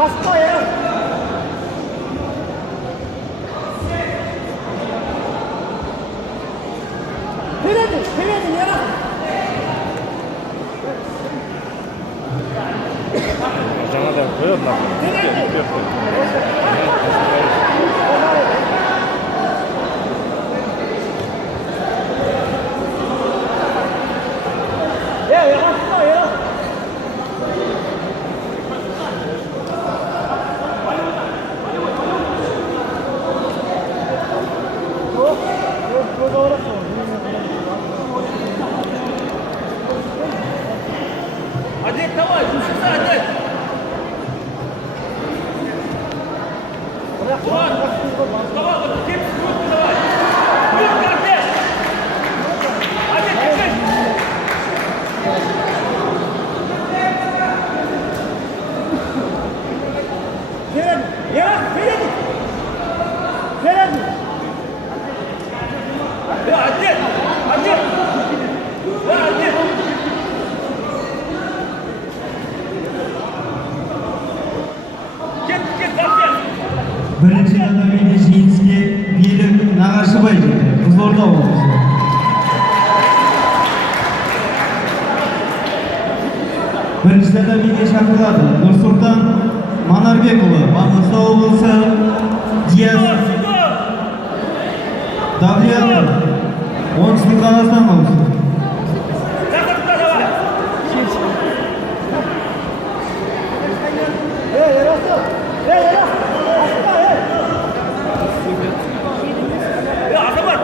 Basma ya. Penalty ya. Жаңа да қойып Одеть давай, Жусица, одеть! Давай, вот теперь руку давай! Руку одеть! Одеть, одеть! Penalty. Ya, penalty. Penalty. Да, одеть! Одеть! Да, одеть! Get, одеть! Birinchi navbatda jeynsga Biylik Nag'ashibay ketdi. Qizilorda облысы. Birinchi navbatga chaqiriladi. Nursulton Manarbekov, Mang'istov облысы. Diyaz Davletov, O'zbekiston Qozog'iston облысы. Yarası. Yarası. Basma ya. Ya Azamat!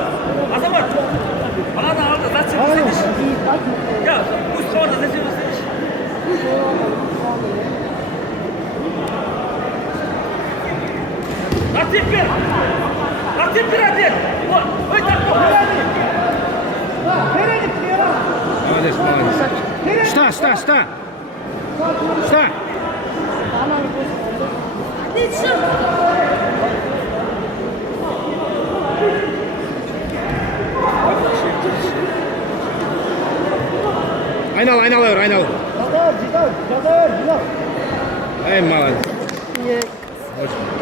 Azamat! Bana aldı, zачем ты сидишь? Я, пусть он, зачем ты сидишь? А теперь одеть! Вот, ой, так вот! Penalty ya. Молодец, молодец. Ста. Айнал. Yazar. Ай, молодец. Ye. Очень.